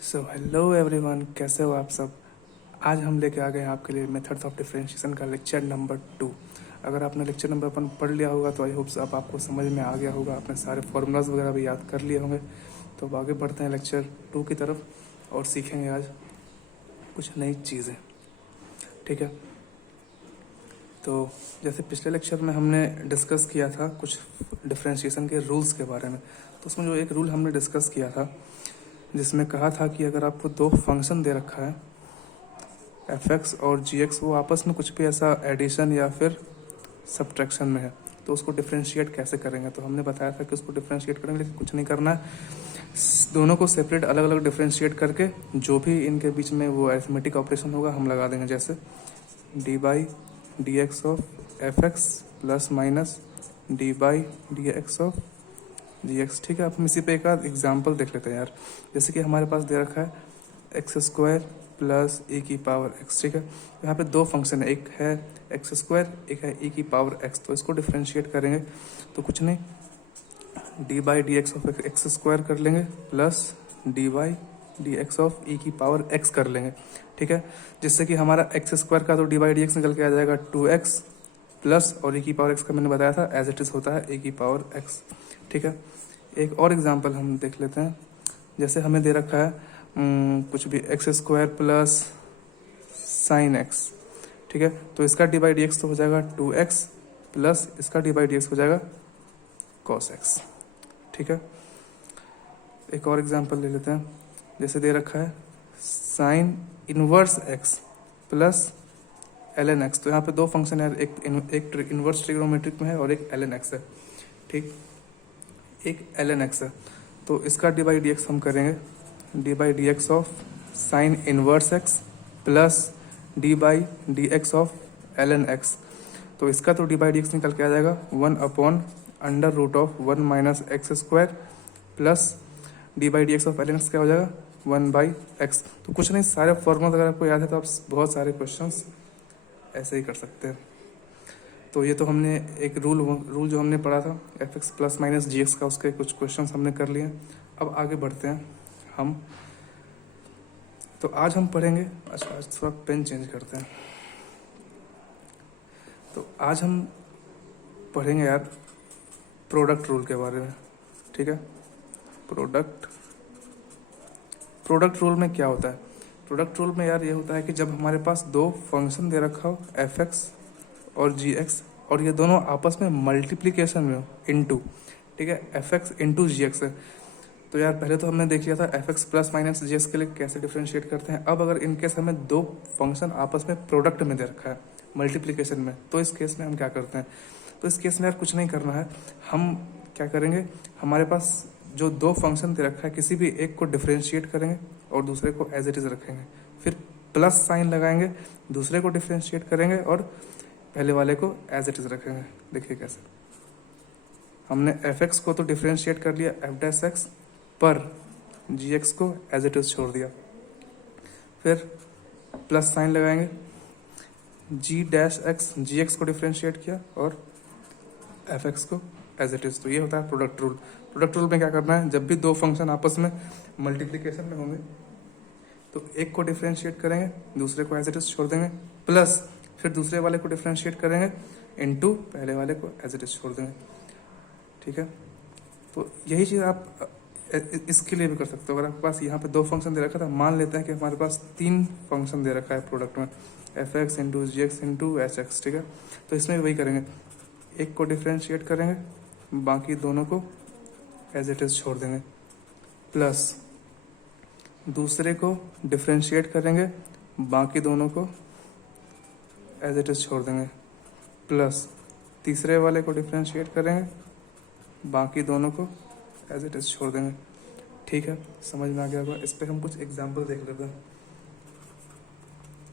So hello everyone, कैसे हो आप सब। आज हम लेके आ गए हैं आपके लिए मेथड्स ऑफ डिफरेंशिएशन का लेक्चर नंबर 2। अगर आपने लेक्चर नंबर 1 पढ़ लिया होगा तो आई होप अब आपको समझ में आ गया होगा, आपने सारे फॉर्मूलाज वगैरह भी याद कर लिए होंगे। तो अब आगे बढ़ते हैं लेक्चर 2 की तरफ और सीखेंगे आज कुछ नई चीज़ें। ठीक है, तो जैसे पिछले लेक्चर में हमने डिस्कस किया था कुछ डिफरेंशिएशन के रूल्स के बारे में, तो उसमें जो एक रूल हमने डिस्कस किया था जिसमें कहा था कि अगर आपको दो फंक्शन दे रखा है एफ एक्स और जी एक्स, वो आपस में कुछ भी ऐसा एडिशन या फिर सब्ट्रैक्शन में है, तो उसको डिफ्रेंशिएट कैसे करेंगे। तो हमने बताया था कि उसको डिफ्रेंशिएट करेंगे, लेकिन कुछ नहीं करना है, दोनों को सेपरेट अलग अलग डिफ्रेंशिएट करके जो भी इनके बीच में वो अरिथमेटिक ऑपरेशन होगा हम लगा देंगे। जैसे d by d x of f x plus minus d by d x of g x. ठीक है, अब हम इसी पे एक आध एग्जाम्पल देख लेते हैं यार। जैसे कि हमारे पास दे रखा है एक्स स्क्वायर प्लस ए की पावर एक्स। ठीक है, यहाँ पे दो फंक्शन है, एक है एक्स स्क्वायर, एक है ए की पावर एक्स। तो इसको डिफ्रेंशिएट करेंगे तो कुछ नहीं, d by d x of x square कर लेंगे plus d by d x of e की पावर एक्स कर लेंगे। ठीक है, जिससे कि हमारा एक्स स्क्वायर का तो डी बाई डी एक्स निकल के आ जाएगा 2x प्लस, और ई की पावर एक्स का मैंने बताया था एज इट इज होता है ए की पावर एक्स। ठीक है, एक और एग्जांपल हम देख लेते हैं। जैसे हमें दे रखा है कुछ भी x square plus sine x. ठीक है, तो इसका डी बाई डी एक्स तो हो जाएगा 2x प्लस इसका डी बाई डी एक्स हो जाएगा कॉस एक्स। ठीक है, एक और एग्जांपल ले लेते हैं। जैसे दे रखा है sine inverse x plus l n x. तो यहाँ पे दो फंक्शन है, एक इनवर्स ट्रिग्नोमेट्रिक में है और एक एल एन एक्स है। ठीक, एक एल एन एक्स है, तो इसका डी बाई डी एक्स हम करेंगे d by d x of sine inverse x plus d by d x of l n x. तो इसका तो डी बाई डी एक्स निकल के आ जाएगा 1/√1 minus x square plus d by d x of l n x क्या हो जाएगा 1/x। तो कुछ नहीं, सारे फॉर्मूला अगर आपको याद है तो आप बहुत सारे क्वेश्चंस ऐसे ही कर सकते हैं। तो ये तो हमने एक रूल जो हमने पढ़ा था एफ एक्स प्लस माइनस जी एक्स का, उसके कुछ क्वेश्चन हमने कर लिए। अब आगे बढ़ते हैं हम। तो आज हम पढ़ेंगे, अच्छा आज थोड़ा पेन चेंज करते हैं। तो आज हम पढ़ेंगे यार प्रोडक्ट रूल के बारे में। ठीक है, प्रोडक्ट रूल में क्या होता है। प्रोडक्ट रूल में यार ये होता है कि जब हमारे पास दो फंक्शन दे रखा हो एफ एक्स और जी एक्स, और ये दोनों आपस में मल्टीप्लीकेशन में हो इनटू, ठीक है, एफ एक्स इंटू जी एक्स है। तो यार पहले तो हमने देख लिया था एफ एक्स प्लस माइनस जी एक्स के लिए कैसे डिफ्रेंशिएट करते हैं। अब अगर इनकेस हमें दो फंक्शन आपस में प्रोडक्ट में दे रखा है मल्टीप्लीकेशन में, तो इस केस में हम क्या करते हैं। तो इस केस में यार कुछ नहीं करना है, हम क्या करेंगे, हमारे पास जो दो फंक्शन दे रखा है किसी भी एक को डिफ्रेंशिएट करेंगे और दूसरे को एज इट इज रखेंगे, फिर प्लस साइन लगाएंगे, दूसरे को डिफ्रेंशिएट करेंगे और पहले वाले को एज इट इज रखेंगे। देखिए कैसे, हमने एफ एक्स को तो डिफ्रेंशिएट कर लिया एफ डैश एक्स, पर जी एक्स को एज इट इज छोड़ दिया, फिर प्लस साइन लगाएंगे, जी डैश एक्स जी एक्स को डिफ्रेंशिएट किया और एफ एक्स को एज इट इज। तो ये होता है प्रोडक्ट रूल। प्रोडक्ट रूल में क्या करना है, जब भी दो फंक्शन आपस में मल्टीप्लीकेशन में होंगे तो एक को डिफ्रेंशिएट करेंगे, दूसरे को एज इट इज छोड़ देंगे, प्लस फिर दूसरे वाले को डिफ्रेंशिएट करेंगे इनटू पहले वाले को एज इट इज छोड़ देंगे। ठीक है, तो यही चीज़ आप इसके लिए भी कर सकते हो। अगर आपके पास यहाँ पे दो फंक्शन दे रखा था, मान लेते हैं कि हमारे पास तीन फंक्शन दे रखा है प्रोडक्ट में, एफ एक्स इंटू जी एक्स इंटू एच एक्स। ठीक है, तो इसमें भी वही करेंगे, एक को डिफ्रेंशिएट करेंगे, बाकी दोनों को एज इट इज छोड़ देंगे, प्लस दूसरे को डिफ्रेंशिएट करेंगे, बाकी दोनों को एज इट इज छोड़ देंगे, प्लस तीसरे वाले को डिफ्रेंशिएट करेंगे, बाकी दोनों को एज इट इज छोड़ देंगे। ठीक है, समझ में आ गया होगा। इस पर हम कुछ एग्जाम्पल देख लेते हैं।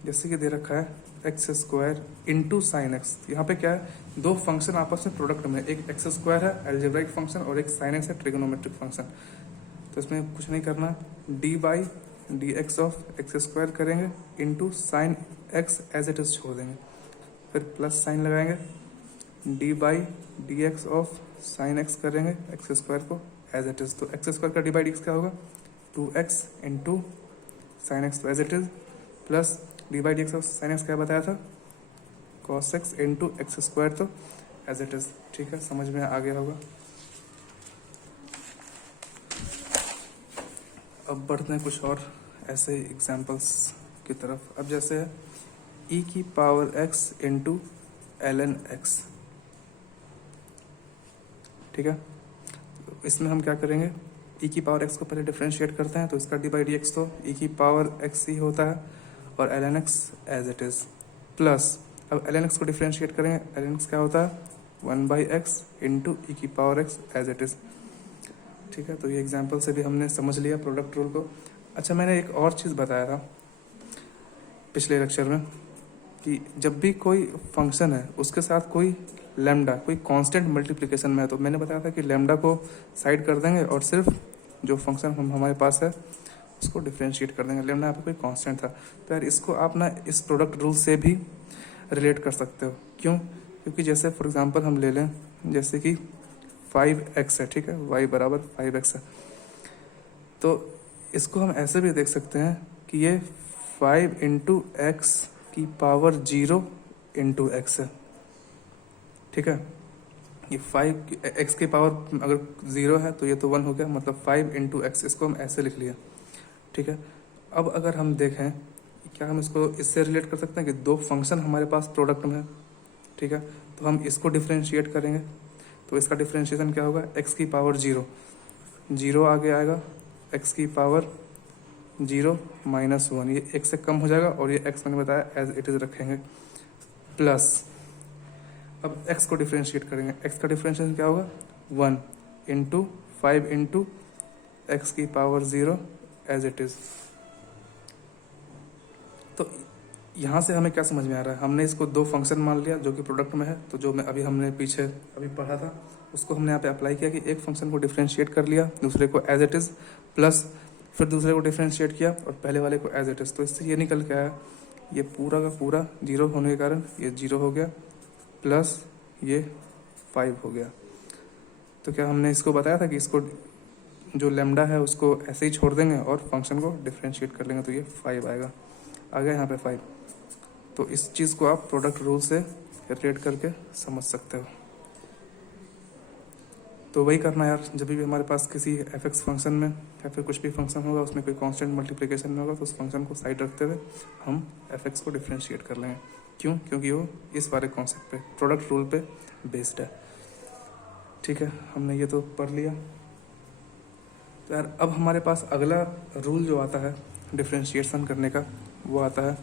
जैसे कि दे रखा है x square into sine x. यहाँ पे क्या है, दो फंक्शन आपस में प्रोडक्ट में, एक एक्स स्क्वायर है एल्जेब्राइक फंक्शन और एक साइन एक्स है ट्रिग्नोमेट्रिक फंक्शन। तो इसमें कुछ नहीं करना, d by d x of x square करेंगे into sine x as it is छोड़ देंगे, फिर प्लस साइन लगाएंगे, d by d x of sine x करेंगे एक्स स्क्वायर को एज इट इज। तो एक्स स्क्वायर का डी बाई डी एक्स क्या होगा 2x इंटू साइन एक्स तो as it is plus d by d x of sine x क्या बताया था cos x into x square तो एज इट इज। ठीक है, समझ में आ गया होगा। अब बढ़ते हैं कुछ और ऐसे एग्जाम्पल्स की तरफ। अब जैसे है ई की power x into l n x. ठीक है, तो इसमें हम क्या करेंगे, ई की पावर एक्स को पहले डिफ्रेंशिएट करते हैं, तो इसका डी बाई डी एक्स तो ई की पावर एक्स ही होता है और l n x as it is plus अब एल एन एक्स को डिफ्रेंशिएट करेंगे, एल एन एक्स क्या होता है 1/x इंटू ई की power x as it is. ठीक है, तो ये एग्जाम्पल से भी हमने समझ लिया प्रोडक्ट रूल को। अच्छा, मैंने एक और चीज़ बताया था पिछले लेक्चर में कि जब भी कोई फंक्शन है उसके साथ कोई लैम्डा कोई कांस्टेंट मल्टीप्लिकेशन में है, तो मैंने बताया था कि लैम्डा को साइड कर देंगे और सिर्फ जो फंक्शन हमारे पास है उसको डिफ्रेंशिएट कर देंगे। लैम्डा यहाँ पे कोई कांस्टेंट था, तो यार इसको आप ना इस प्रोडक्ट रूल से भी रिलेट कर सकते हो। क्यों? क्योंकि जैसे फॉर एग्जांपल हम ले लें जैसे कि 5x है, ठीक है, y बराबर 5x है, तो इसको हम ऐसे भी देख सकते हैं कि ये 5 इंटू एक्स की पावर 0 इंटू एक्स है। ठीक है, ये 5 एक्स की पावर अगर 0 है तो ये तो 1 हो गया, मतलब 5 इंटू एक्स, इसको हम ऐसे लिख लिया। ठीक है, अब अगर हम देखें क्या हम इसको इससे रिलेट कर सकते हैं कि दो फंक्शन हमारे पास प्रोडक्ट में है। ठीक है, तो हम इसको डिफ्रेंशिएट करेंगे, तो इसका डिफ्रेंशिएशन क्या होगा, x की पावर 0 आगे आएगा, x की पावर 0 माइनस 1, ये x से कम हो जाएगा और ये x मैंने बताया एज इट इज रखेंगे प्लस अब x को डिफ्रेंशिएट करेंगे, x का डिफ्रेंशिएशन क्या होगा 1 इंटू 5 इंटू एक्स की पावर 0 एज इट इज। तो यहाँ से हमें क्या समझ में आ रहा है, हमने इसको दो फंक्शन मान लिया जो कि प्रोडक्ट में है, तो जो मैं हमने पीछे अभी पढ़ा था उसको हमने यहाँ पे अप्लाई किया कि एक फंक्शन को डिफ्रेंशिएट कर लिया, दूसरे को एज इट इज प्लस फिर दूसरे को डिफ्रेंशिएट किया और पहले वाले को एज इट इज। तो इससे ये निकल के आया, ये पूरा का पूरा 0 होने के कारण ये 0 हो गया प्लस ये 5 हो गया। तो क्या हमने इसको बताया था कि इसको जो लेमडा है उसको ऐसे ही छोड़ देंगे और फंक्शन को डिफ्रेंशिएट कर लेंगे, तो ये 5 आएगा, आ गया यहाँ पे 5। तो इस चीज़ को आप प्रोडक्ट रूल से रिलेट करके समझ सकते हो। तो वही करना यार, जब भी हमारे पास किसी एफ फंक्शन में या फिर कुछ भी फंक्शन होगा उसमें कोई कांस्टेंट मल्टीप्लिकेशन में होगा, तो उस फंक्शन को साइड रखते हुए हम एफ को डिफ्रेंशिएट कर लेंगे। क्यों? क्योंकि वो इस वाले कॉन्सेप्ट पे प्रोडक्ट रूल पे बेस्ड है। ठीक है, हमने ये तो पढ़ लिया। तो यार अब हमारे पास अगला रूल जो आता है डिफ्रेंशिएशन करने का, वो आता है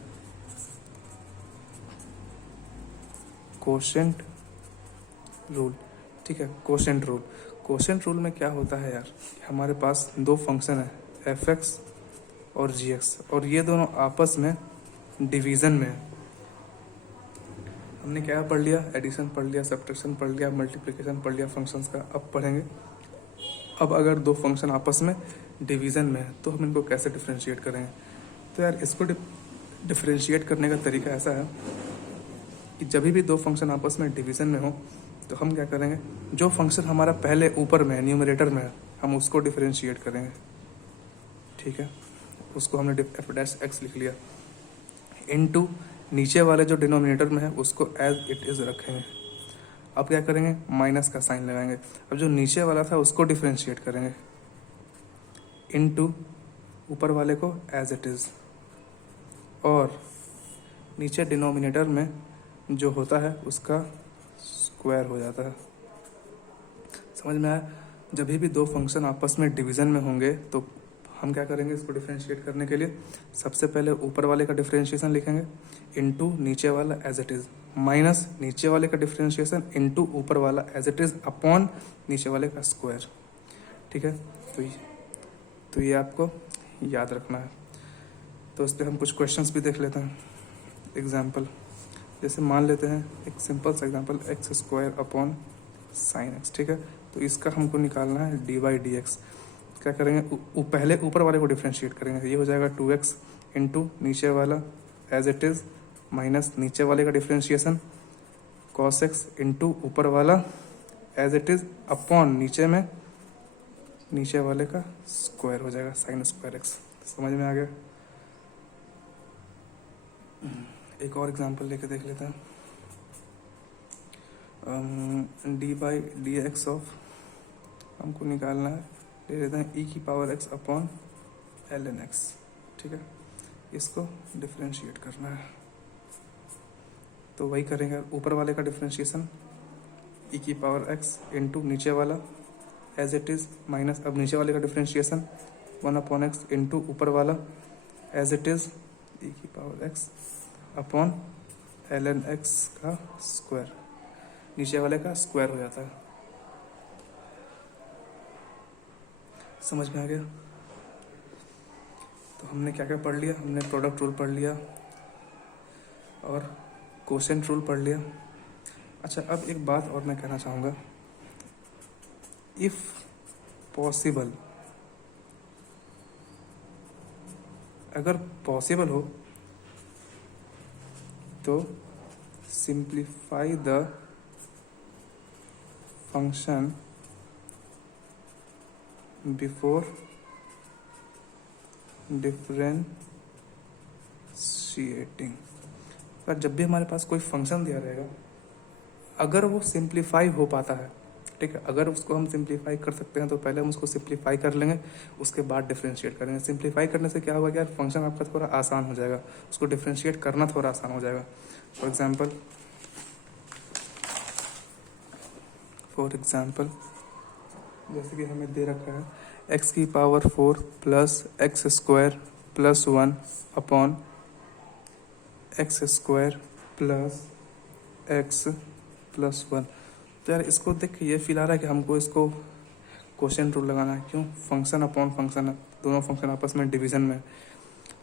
कोशेंट रूल। ठीक है, कोशेंट रूल। कोशेंट रूल में क्या होता है यार, हमारे पास दो फंक्शन है एफ एक्स और जी एक्स, और ये दोनों आपस में डिवीज़न में है। हमने क्या पढ़ लिया, एडिशन पढ़ लिया, सब्ट्रैक्शन पढ़ लिया, मल्टीप्लिकेशन पढ़ लिया फंक्शंस का। अब पढ़ेंगे अब अगर दो फंक्शन आपस में डिवीज़न में है तो हम इनको कैसे डिफ्रेंशिएट करेंगे। तो यार इसको डिफ्रेंशिएट करने का तरीका ऐसा है कि जब भी दो फंक्शन आपस में डिवीज़न में हो तो हम क्या करेंगे, जो फंक्शन हमारा पहले ऊपर में है न्यूमरेटर में है हम उसको डिफ्रेंशिएट करेंगे। ठीक है, उसको हमने एफ डैश एक्स लिख लिया, इनटू नीचे वाले जो डिनोमिनेटर में है उसको एज इट इज़ रखेंगे। अब क्या करेंगे, माइनस का साइन लगाएंगे। अब जो नीचे वाला था उसको डिफ्रेंशिएट करेंगे, इनटू ऊपर वाले को एज इट इज़, और नीचे डिनोमिनेटर में जो होता है उसका स्क्वायर हो जाता है। समझ में आया? जब भी दो फंक्शन आपस में डिवीज़न में होंगे तो हम क्या करेंगे, इसको डिफ्रेंशिएट करने के लिए सबसे पहले ऊपर वाले का डिफ्रेंशिएशन लिखेंगे इनटू नीचे वाला एज इट इज़, माइनस नीचे वाले का डिफ्रेंशिएशन इनटू ऊपर वाला एज इट इज़ अपॉन नीचे वाले का स्क्वायर। ठीक है, तो ये आपको याद रखना है। तो इस पर हम कुछ क्वेश्चंस भी देख लेते हैं। एग्जाम्पल जैसे मान लेते हैं एक सिंपल सा example, x square upon sine x. ठीक है, तो इसका हमको निकालना है डी बाई डी एक्स। क्या करेंगे, पहले ऊपर वाले को डिफ्रेंशिएट करेंगे, ये हो जाएगा 2x इंटू नीचे वाला एज इट इज़ माइनस नीचे वाले का डिफ्रेंशिएशन cos x इंटू ऊपर वाला एज इट इज़ अपॉन नीचे में नीचे वाले का स्क्वायर हो जाएगा, साइन स्क्वायर एक्स। समझ में आ गया। एक और एग्जांपल लेके देख लेते हैं। D by d x of हमको निकालना है, ले लेते हैं ई की power x upon l n x. ठीक है, इसको डिफ्रेंशिएट करना है, तो वही करेंगे। ऊपर वाले का डिफ्रेंशिएशन ई की पावर एक्स इंटू नीचे वाला एज इट इज़ माइनस, अब नीचे वाले का डिफ्रेंशिएशन 1/x इंटू ऊपर वाला एज इट इज़ ई की power x upon l n x का स्क्वायर, नीचे वाले का स्क्वायर हो जाता है। समझ में आ गया। तो हमने क्या क्या पढ़ लिया, हमने प्रोडक्ट रूल पढ़ लिया और कोशेंट रूल पढ़ लिया। अच्छा, अब एक बात और मैं कहना चाहूँगा, इफ़ पॉसिबल, अगर पॉसिबल हो तो simplify the function before differentiating. पर जब भी हमारे पास कोई फंक्शन दिया रहेगा, अगर वो सिंप्लीफाई हो पाता है, ठीक है, अगर उसको हम सिंप्लीफाई कर सकते हैं तो पहले हम उसको सिंप्लीफाई कर लेंगे, उसके बाद डिफरेंशिएट करेंगे। सिंप्लीफाई करने से क्या होगा कि यार फंक्शन आपका थोड़ा आसान हो जाएगा, उसको डिफरेंशिएट करना थोड़ा आसान हो जाएगा। फॉर एग्जाम्पल जैसे कि हमें दे रखा है x की power 4 plus x square plus 1 upon x square plus x plus 1। तो यार इसको देख के ये फील आ रहा है कि हमको इसको कोशेंट रूल लगाना है। क्यों? फंक्शन अपॉन फंक्शन है, दोनों फंक्शन आपस में डिवीजन में।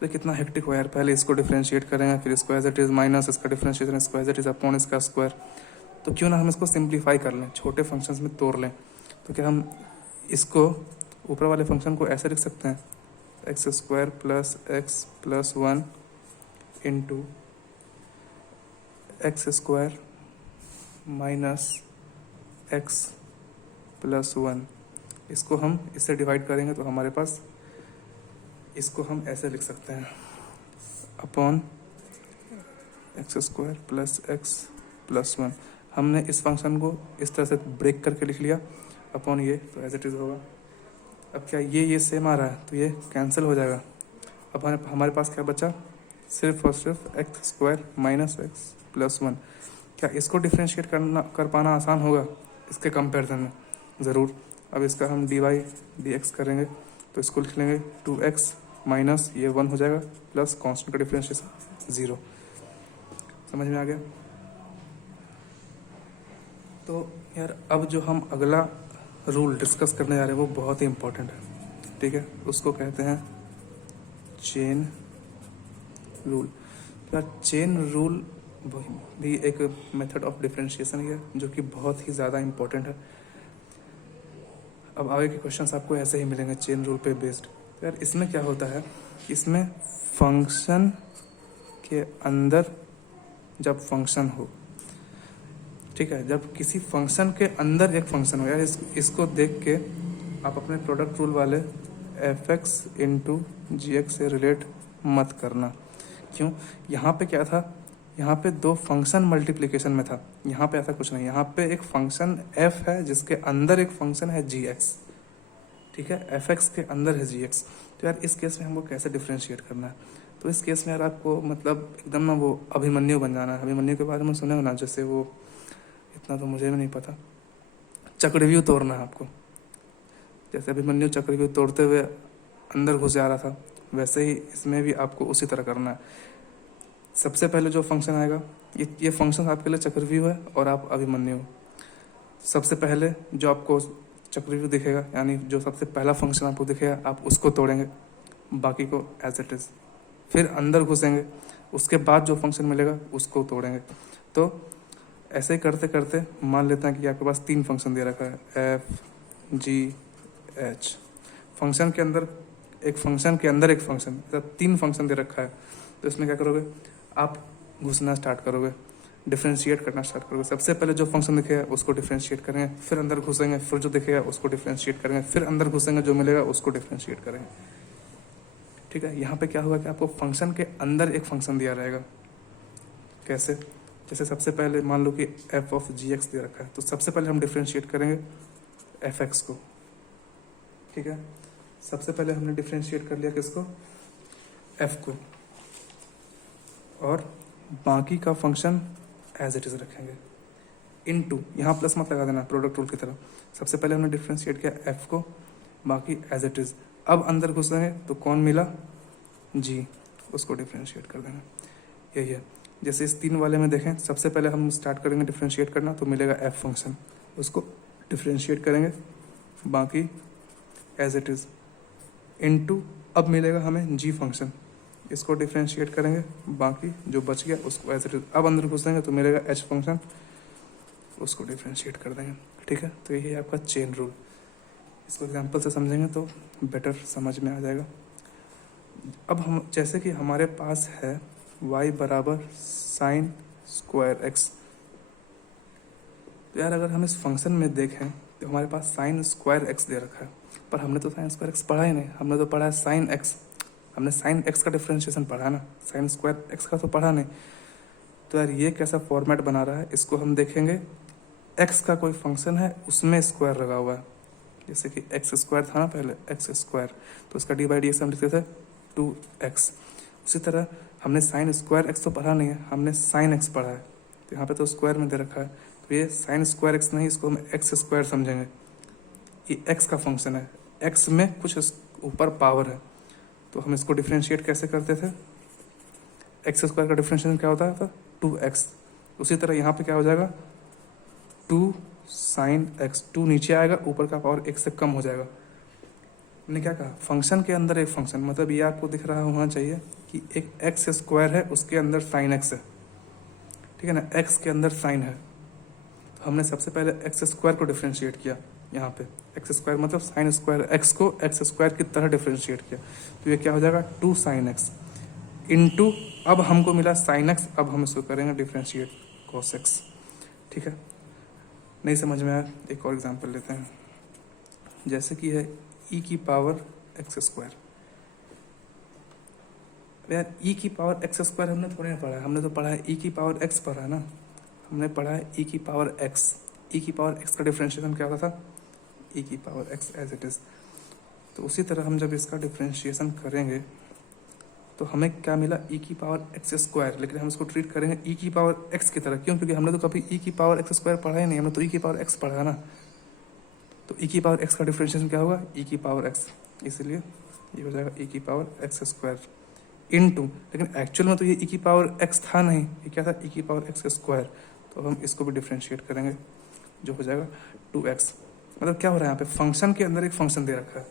तो कितना हेक्टिक हो यार, पहले इसको डिफरेंशिएट करेंगे, फिर इसको एज इट इज़ माइनस इसका डिफरेंशिएशन, इसको एज इट इज़ अपॉन इसका स्क्वायर। तो क्यों ना हम इसको सिंप्लीफाई कर लें, छोटे फंक्शंस में तोड़ लें। तो क्या हम इसको ऊपर वाले फंक्शन को ऐसे लिख सकते हैं, x square plus x plus 1 into x square minus x plus 1। इसको हम इससे डिवाइड करेंगे तो हमारे पास, इसको हम ऐसे लिख सकते हैं, upon x square plus x plus 1। हमने इस फंक्शन को इस तरह से ब्रेक करके लिख लिया, अपॉन ये, तो एज इट इज़ होगा। अब क्या ये सेम आ रहा है तो ये कैंसिल हो जाएगा। अब हमारे पास क्या बचा, सिर्फ और सिर्फ x square minus x plus 1। क्या इसको डिफ्रेंशिएट कर पाना आसान होगा इसके कंपैरिजन में? ज़रूर। अब इसका हम डी वाई डी एक्स करेंगे तो इसको लिख लेंगे 2x माइनस ये 1 हो जाएगा प्लस कांस्टेंट का डिफ्रेंशिएशन 0। समझ में आ गया। तो यार अब जो हम अगला रूल डिस्कस करने जा रहे हैं वो बहुत ही इम्पोर्टेंट है, ठीक है, उसको कहते हैं चेन रूल। यार चेन रूल भी एक मेथड ऑफ डिफरेंशिएशन है जो कि बहुत ही ज़्यादा इम्पोर्टेंट है। अब आगे के क्वेश्चंस आपको ऐसे ही मिलेंगे चेन रूल पे बेस्ड। यार इसमें क्या होता है, इसमें फंक्शन के अंदर जब फंक्शन हो, ठीक है, जब किसी फंक्शन के अंदर एक फंक्शन हो, यार इसको देख के आप अपने प्रोडक्ट रूल वाले एफ एक्स इंटू जी एक्स से रिलेट मत करना। क्यों? यहाँ पे क्या था, यहाँ पे दो फंक्शन मल्टीप्लिकेशन में था, यहाँ पे ऐसा कुछ नहीं। यहाँ पे एक फंक्शन f है जिसके अंदर एक फंक्शन है जी एक्स, ठीक है, एफ एक्स के अंदर है जी एक्स। तो यार इस केस में हमको कैसे डिफ्रेंशिएट करना है? तो इस केस में यार आपको मतलब एकदम ना वो अभिमन्यु बन जाना है। अभिमन्यु के बारे में सुने हो ना, जैसे वो, इतना तो मुझे भी नहीं पता, चक्रव्यूह तोड़ना है आपको। जैसे अभिमन्यु चक्रव्यूह तोड़ते हुए अंदर घुस जा रहा था, वैसे ही इसमें भी आपको उसी तरह करना है। सबसे पहले जो फंक्शन आएगा, ये फंक्शन आपके लिए चक्रव्यूह है और आप अभिमन्यु हो। सबसे पहले जो आपको चक्रव्यूह दिखेगा, यानी जो सबसे पहला फंक्शन आपको दिखेगा, आप उसको तोड़ेंगे, बाकी को एज इट इज़। फिर अंदर घुसेंगे, उसके बाद जो फंक्शन मिलेगा उसको तोड़ेंगे। तो ऐसे ही करते करते मान लेते हैं कि आपके पास 3 फंक्शन दे रखा है, एफ जी एच। फंक्शन के अंदर एक फंक्शन के अंदर एक फंक्शन, 3 फंक्शन दे रखा है। तो इसमें क्या करोगे, आप घुसना स्टार्ट करोगे। डिफ्रेंशिएट करना स्टार्ट करोगे। सबसे पहले जो फंक्शन दिखेगा उसको डिफ्रेंशिएट करेंगे, फिर अंदर घुसेंगे, फिर जो दिखेगा उसको डिफ्रेंशिएट करेंगे, फिर अंदर घुसेंगे, जो मिलेगा उसको डिफ्रेंशिएट करेंगे। ठीक है, यहाँ पे क्या होगा कि आपको फंक्शन के अंदर एक फंक्शन दिया रहेगा। कैसे? जैसे सबसे पहले मान लो कि एफ ऑफ जी एक्स दे रखा है, तो सबसे पहले हम डिफ्रेंशिएट करेंगे एफ एक्स को। ठीक है, सबसे पहले हमने डिफ्रेंशिएट कर लिया किसको? एफ को, और बाकी का फंक्शन एज इट इज रखेंगे इनटू, यहाँ प्लस मत लगा देना प्रोडक्ट रूल की तरह। सबसे पहले हमने डिफ्रेंशिएट किया एफ को, बाकी एज इट इज। अब अंदर घुसेंगे तो कौन मिला? जी, उसको डिफ्रेंशिएट कर देना। यही है। जैसे इस 3 वाले में देखें, सबसे पहले हम स्टार्ट करेंगे डिफ्रेंशिएट करना, तो मिलेगा एफ फंक्शन, उसको डिफ्रेंशिएट करेंगे, बाकी एज इट इज इनटू, अब मिलेगा हमें जी फंक्शन, इसको डिफ्रेंशिएट करेंगे, बाकी जो बच गया उसको एज इट इज। अब अंदर घुसेंगे तो मिलेगा एच फंक्शन, उसको डिफ्रेंशिएट कर देंगे। ठीक है, तो यही है आपका चेन रूल। इसको एग्जांपल से समझेंगे तो बेटर समझ में आ जाएगा। अब हम जैसे कि हमारे पास है y बराबर साइन स्क्वायर एक्स, तो यार अगर हम इस फंक्शन में देखें तो हमारे पास साइन स्क्वायर एक्स दे रखा है, पर हमने तो साइन स्क्वायर एक्स पढ़ा ही नहीं, हमने तो पढ़ा है साइन एक्स। हमने साइन एक्स का डिफ्रेंशिएशन पढ़ा ना, साइन स्क्वायर एक्स का तो पढ़ा नहीं। तो यार ये कैसा फॉर्मेट बना रहा है, इसको हम देखेंगे एक्स का कोई फंक्शन है उसमें स्क्वायर लगा हुआ है। जैसे कि एक्स स्क्वायर था ना पहले, एक्स स्क्वायर, तो उसका डी बाई डी एक्स हम लिखते थे 2x। उसी तरह हमने साइन स्क्वायर एक्स तो पढ़ा नहीं है, हमने साइन एक्स पढ़ा है, तो यहाँ पे तो स्क्वायर में दे रखा है, तो ये साइन स्क्वायर एक्स नहीं, इसको हम एक्स स्क्वायर समझेंगे। ये एक्स का फंक्शन है, एक्स में कुछ ऊपर पावर है, तो हम इसको डिफ्रेंशिएट कैसे करते थे? एक्स स्क्वायर का डिफ्रेंशिएशन क्या होता था? 2x। उसी तरह यहाँ पे क्या हो जाएगा? 2 साइन एक्स, 2 नीचे आएगा, ऊपर का पावर एक से कम हो जाएगा। मैंने क्या कहा? फंक्शन के अंदर एक फंक्शन, मतलब ये आपको दिख रहा होना चाहिए कि एक एक्स स्क्वायर है, उसके अंदर साइन एक्स है। ठीक है ना, एक्स के अंदर साइन है, तो हमने सबसे पहले एक्स स्क्वायर को डिफ्रेंशिएट किया। यहाँ पे एक्स स्क्वायर मतलब साइन स्क्वायर एक्स को एक्स स्क्वायर की तरह डिफ्रेंशिएट किया, तो ये क्या हो जाएगा? 2 साइन एक्स इंटू, अब हमको मिला साइन एक्स, अब हम इसको करेंगे डिफ्रेंशिएट कॉस एक्स। ठीक है, नहीं समझ में आया? एक और एग्जांपल लेते हैं, जैसे कि है ई की पावर एक्स स्क्वायर। यार ई की पावर एक्स स्क्वायर हमने थोड़ी ना पढ़ा है, हमने तो पढ़ा है ई की पावर एक्स पढ़ा है ना, हमने पढ़ा है ई की पावर एक्स। ई की पावर एक्स का डिफ्रेंशिएशन क्या होता था? ई की power x as it is. तो उसी तरह हम जब इसका डिफ्रेंशिएशन करेंगे तो हमें क्या मिला? ई की पावर एक्स स्क्वायर, लेकिन हम इसको ट्रीट करेंगे ई की पावर एक्स की तरह। क्यों? क्योंकि हमने तो कभी ई की पावर एक्स स्क्वायर पढ़ा ही नहीं, हमने तो ई की पावर एक्स पढ़ा है ना। तो ई की पावर एक्स का डिफ्रेंशिएशन क्या होगा? ई की पावर एक्स, इसलिए ये हो जाएगा ई की पावर एक्स स्क्वायर इनटू, लेकिन एक्चुअल में तो ये ई की पावर एक्स था नहीं, ये क्या था? ई की पावर एक्स स्क्वायर। तो हम इसको भी डिफ्रेंशिएट करेंगे, जो हो जाएगा 2x। मतलब क्या हो रहा है यहाँ पे? फंक्शन के अंदर एक फंक्शन दे रखा है,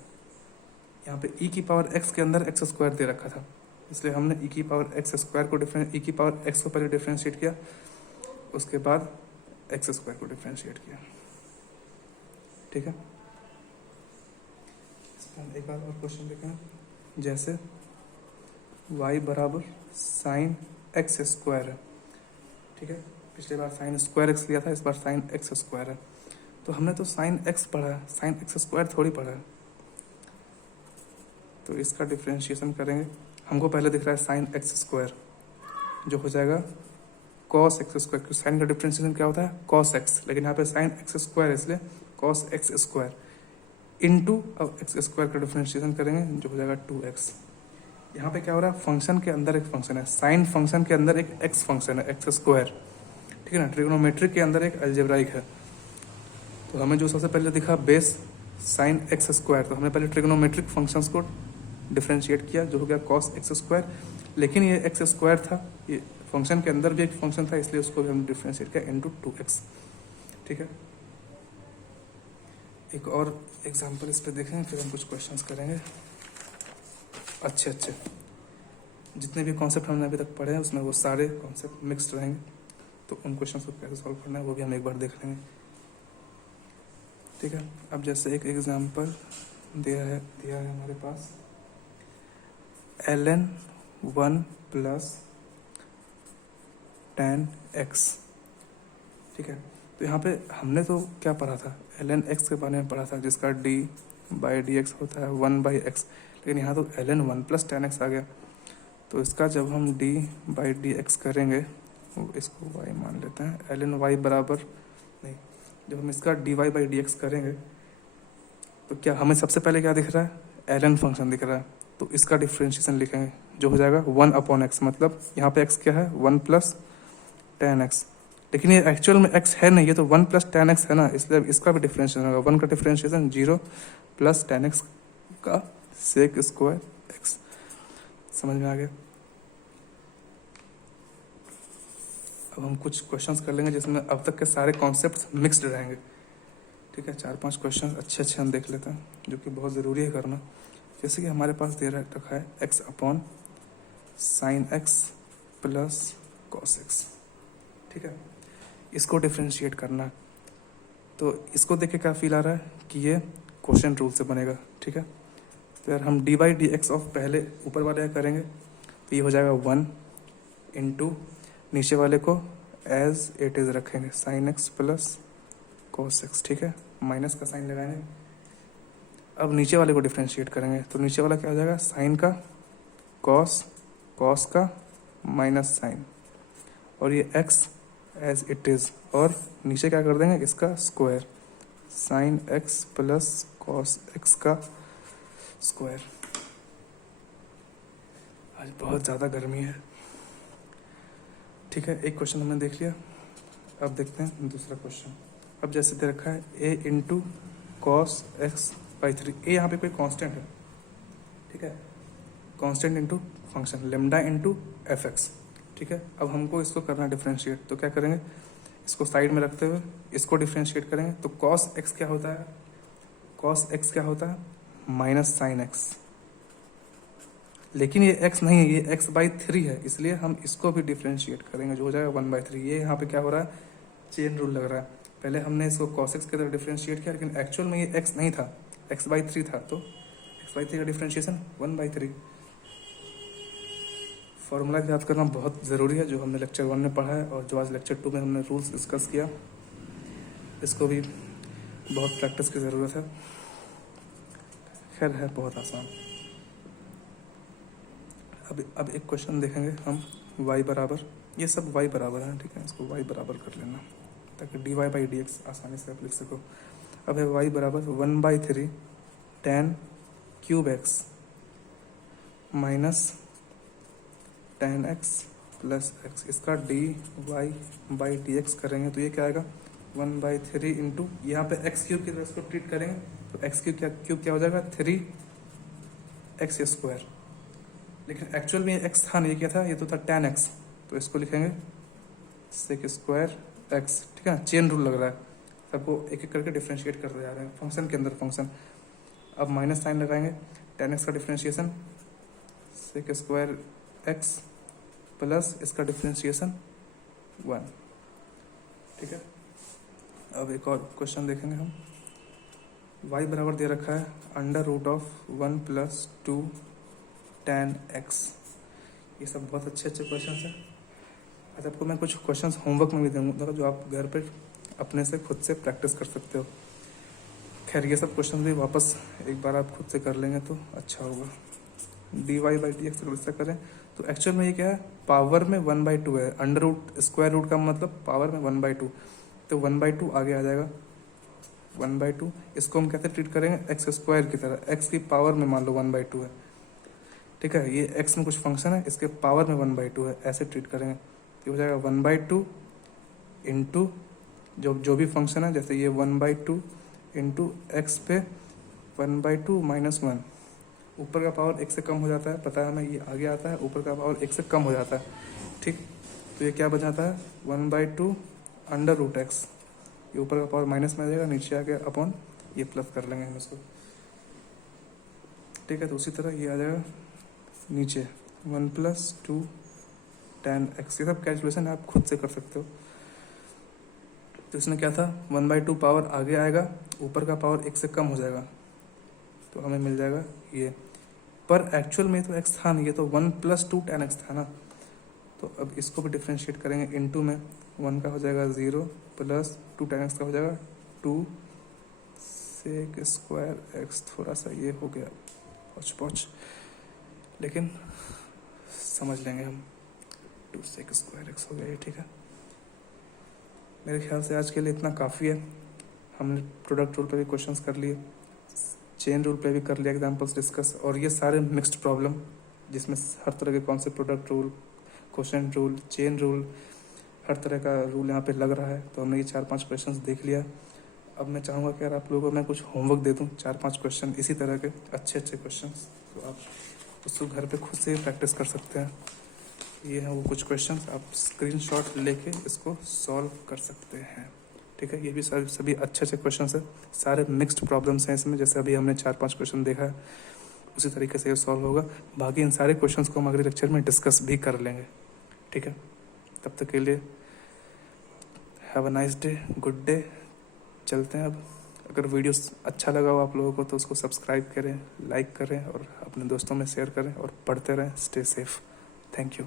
यहाँ पे ई की पावर एक्स के अंदर एक्स स्क्वायर दे रखा था, इसलिए हमने ई की पावर एक्स स्क्वायर को ई की पावर एक्स को पहले डिफ्रेंशिएट किया, उसके बाद एक्स स्क्वायर को डिफ्रेंशिएट किया। ठीक है, इस पर हम एक बार और क्वेश्चन देखें, जैसे y बराबर साइन एक्स स्क्वायर है। ठीक है, पिछले बार साइन स्क्वायर एक्स लिया था, इस बार साइन एक्स स्क्वायर है। तो हमने तो साइन एक्स पढ़ा है, साइन एक्स स्क्वायर थोड़ी पढ़ा है। तो इसका डिफ्रेंशिएशन करेंगे, हमको पहले दिख रहा है साइन एक्स स्क्वायर, जो हो जाएगा कॉस एक्स स्क्वायर, क्योंकि साइन का डिफ्रेंशिएशन क्या होता है? कॉस एक्स, लेकिन यहाँ पे साइन एक्स स्क्वायर है इसलिए कॉस एक्स स्क्वायर इनटू, अब एक्स स्क्वायर का डिफ्रेंशिएशन करेंगे, जो हो जाएगा 2x। यहाँ पे क्या हो रहा है? फंक्शन के अंदर एक फंक्शन है, साइन फंक्शन के अंदर एक एक्स फंक्शन है, एक्स स्क्वायर। ठीक है ना, ट्रिग्नोमेट्रिक के अंदर एक अलजेब्राइक है। तो हमें जो सबसे पहले दिखा बेस साइन एक्स स्क्वायर, तो हमने पहले ट्रिग्नोमेट्रिक फंक्शंस को डिफ्रेंशिएट किया, जो हो गया कॉस एक्स स्क्वायर। लेकिन ये एक्स स्क्वायर था, ये फंक्शन के अंदर भी एक फंक्शन था, इसलिए उसको भी हम डिफ्रेंशिएट किया इनटू 2x। ठीक है, एक और एग्जांपल इस पे देखें, फिर हम कुछ क्वेश्चंस करेंगे। अच्छे जितने भी कॉन्सेप्ट हमने अभी तक पढ़े हैं उसमें वो सारे कॉन्सेप्ट मिक्स्ड रहेंगे, तो उन क्वेश्चंस को कैसे सॉल्व करना है वो भी हम एक बार देख लेंगे। ठीक है, अब जैसे एक एग्जांपल दिया है हमारे पास, ln 1 + tan x ठीक है। तो यहाँ पे हमने तो क्या पढ़ा था, ln x के बारे में पढ़ा था, जिसका d बाई डी एक्स होता है 1/x, लेकिन यहाँ तो ln 1 + tan x आ गया। तो इसका जब हम d बाई डी एक्स करेंगे, इसको y मान लेते हैं, ln y बराबर नहीं, जब हम इसका dy बाई डी एक्स करेंगे तो क्या हमें सबसे पहले क्या दिख रहा है, ln फंक्शन दिख रहा है। तो इसका डिफ्रेंशिएशन लिखेंगे जो हो जाएगा 1/x, मतलब यहाँ पे x क्या है 1 + tan x, लेकिन ये एक्चुअल में x है नहीं, ये तो 1 + tan x है ना, इसलिए इसका भी डिफ्रेंशिएशन होगा 1 का डिफ्रेंशिएशन 0 + tan x का सेक स्क्वायर x। समझ में आ गया। अब हम कुछ क्वेश्चंस कर लेंगे जिसमें अब तक के सारे कॉन्सेप्ट्स मिक्स्ड रहेंगे। ठीक है, 4-5 क्वेश्चन अच्छे अच्छे हम देख लेते हैं जो कि बहुत ज़रूरी है करना। जैसे कि हमारे पास दे रखा है x/sin x + cos x। ठीक है, इसको डिफ्रेंशिएट करना है। तो इसको देख के क्या फील आ रहा है कि ये क्वेश्चन रूल से बनेगा। ठीक है, तो यार हम D by d x of पहले ऊपर वाले का करेंगे तो ये हो जाएगा 1 इंटू नीचे वाले को एज इट इज़ रखेंगे sin x + cos x। ठीक है, माइनस का साइन लगाएंगे। अब नीचे वाले को डिफ्रेंशिएट करेंगे तो नीचे वाला क्या हो जाएगा, साइन का कॉस, कॉस का माइनस साइन, और ये x एज इट इज़, और नीचे क्या कर देंगे इसका square, sin x + cos x का स्क्वायर। आज बहुत ज़्यादा गर्मी है। ठीक है, एक क्वेश्चन हमने देख लिया। अब देखते हैं दूसरा क्वेश्चन। अब जैसे दे रखा है a into cos x by 3, ए यहाँ पे कोई कांस्टेंट है। ठीक है, constant into function lambda into F x. ठीक है, अब हमको इसको करना डिफ्रेंशिएट, तो क्या करेंगे, इसको साइड में रखते हुए इसको डिफ्रेंशिएट करेंगे। तो कॉस एक्स क्या होता है, कॉस एक्स क्या होता है माइनस साइन एक्स, लेकिन ये x नहीं है, ये x/3 है, इसलिए हम इसको भी डिफ्रेंशिएट करेंगे जो हो जाएगा 1/3। ये यहाँ पे क्या हो रहा है, चेन रूल लग रहा है। पहले हमने इसको cos x की तरह डिफ्रेंशिएट किया, लेकिन एक्चुअल में ये x नहीं था, x/3 था, तो x/3 का डिफ्रेंशिएशन 1/3। फॉर्मूला याद करना बहुत ज़रूरी है, जो हमने लेक्चर 1 में पढ़ा है और जो आज लेक्चर 2 में हमने रूल्स डिस्कस किया, इसको भी बहुत प्रैक्टिस की ज़रूरत है। खैर है बहुत आसान। अब एक क्वेश्चन देखेंगे हम, y बराबर, ये सब y बराबर है। ठीक है, इसको y बराबर कर लेना ताकि dy बाई डी एक्स आसानी से आप लिख सको। अब है y बराबर 1/3 tan cube x minus tan x + x, इसका dy बाई डी एक्स करेंगे तो ये क्या आएगा 1/3 इंटू, यहाँ पे x³ की तरह इसको ट्रीट करेंगे तो x³ क्या हो जाएगा 3x²। लेकिन एक्चुअल में x था नहीं, क्या था, ये तो था tan x, तो इसको लिखेंगे sec² x। ठीक है ना, चेन रूल लग रहा है, सबको एक एक करके डिफ्रेंशिएट करते जा रहे हैं फंक्शन के अंदर फंक्शन। अब माइनस साइन लगाएंगे, tan x का डिफ्रेंशिएशन sec² x प्लस इसका डिफ्रेंशिएशन 1। ठीक है, अब एक और क्वेश्चन देखेंगे हम। y बराबर दे रखा है √1 + 2 tan x। ये सब बहुत अच्छे अच्छे क्वेश्चन हैं। आज आपको मैं कुछ क्वेश्चंस होमवर्क में भी दूंगा जो आप घर पे अपने से खुद से प्रैक्टिस कर सकते हो। खैर ये सब क्वेश्चन भी वापस एक बार आप खुद से कर लेंगे तो अच्छा होगा। dy बाई डी एक्स अगर इसका करें तो एक्चुअल में ये क्या है, पावर में 1/2 है, अंडर रूट स्क्वायर रूट का मतलब पावर में 1/2, तो 1/2 आगे आ जाएगा 1/2। इसको हम कैसे ट्रीट करेंगे, x² की तरह, x की पावर में मान लो 1/2 है। ठीक है, ये x में कुछ फंक्शन है, इसके पावर में 1/2 है, ऐसे ट्रीट करेंगे तो हो जाएगा 1/2 इंटू जो भी फंक्शन है, जैसे ये 1/2 इंटू एक्स पे 1/2 - 1, ऊपर का पावर 1 से कम हो जाता है, पता है हमें, ये आगे आता है, ऊपर का पावर 1 से कम हो जाता है। ठीक, तो ये क्या बन जाता है 1/2 √x, ये ऊपर का पावर माइनस में आ जाएगा, नीचे आ गया अपॉन, ये प्लस कर लेंगे हम इसको। ठीक है, तो उसी तरह ये आ जाएगा नीचे 1 + 2 tan x। ये सब कैलकुलेशन आप खुद से कर सकते हो। तो इसमें क्या था, 1/2 पावर आगे आएगा, ऊपर का पावर 1 से कम हो जाएगा, तो हमें मिल जाएगा ये। पर एक्चुअल में तो x था नहीं, ये तो 1 + 2 tan x था ना, तो अब इसको भी डिफ्रेंशिएट करेंगे इनटू में, 1 का हो जाएगा 0 प्लस 2 टाइम्स का हो जाएगा 2 सेक स्क्वायर एक्स। थोड़ा सा ये हो गया पहुँच पहुँच, लेकिन समझ लेंगे हम। 2 सेक स्क्वायर एक्स हो गया ये, ठीक है। मेरे ख्याल से आज के लिए इतना काफ़ी है। हमने प्रोडक्ट रूल पे भी क्वेश्चंस कर लिए, चेन रूल पे भी कर लिया एग्जांपल्स डिस्कस, और ये सारे मिक्स्ड प्रॉब्लम जिसमें हर तरह के concept, product rule, question rule, chain rule, हर तरह का रूल यहाँ पे लग रहा है। तो हमने ये 4-5 क्वेश्चंस देख लिया। अब मैं चाहूँगा कि यार आप लोगों को मैं कुछ होमवर्क दे दूँ, 4-5 क्वेश्चन इसी तरह के अच्छे क्वेश्चंस, तो आप उसको घर पे खुद से प्रैक्टिस कर सकते हैं। ये हैं वो कुछ क्वेश्चंस, आप स्क्रीनशॉट लेके इसको सॉल्व कर सकते हैं, ठीक है। ये भी सभी अच्छे क्वेश्चंस है, सारे मिक्स्ड प्रॉब्लम्स हैं इसमें। जैसे अभी हमने 4-5 क्वेश्चन देखा है, उसी तरीके से ये सॉल्व होगा। बाकी इन सारे क्वेश्चंस को हम अगले लेक्चर में डिस्कस भी कर लेंगे, ठीक है। तब तक के लिए have a nice day, good day. चलते हैं अब। अगर वीडियो अच्छा लगा हो आप लोगों को तो उसको सब्सक्राइब करें, लाइक करें और अपने दोस्तों में शेयर करें, और पढ़ते रहें। Stay safe. Thank you.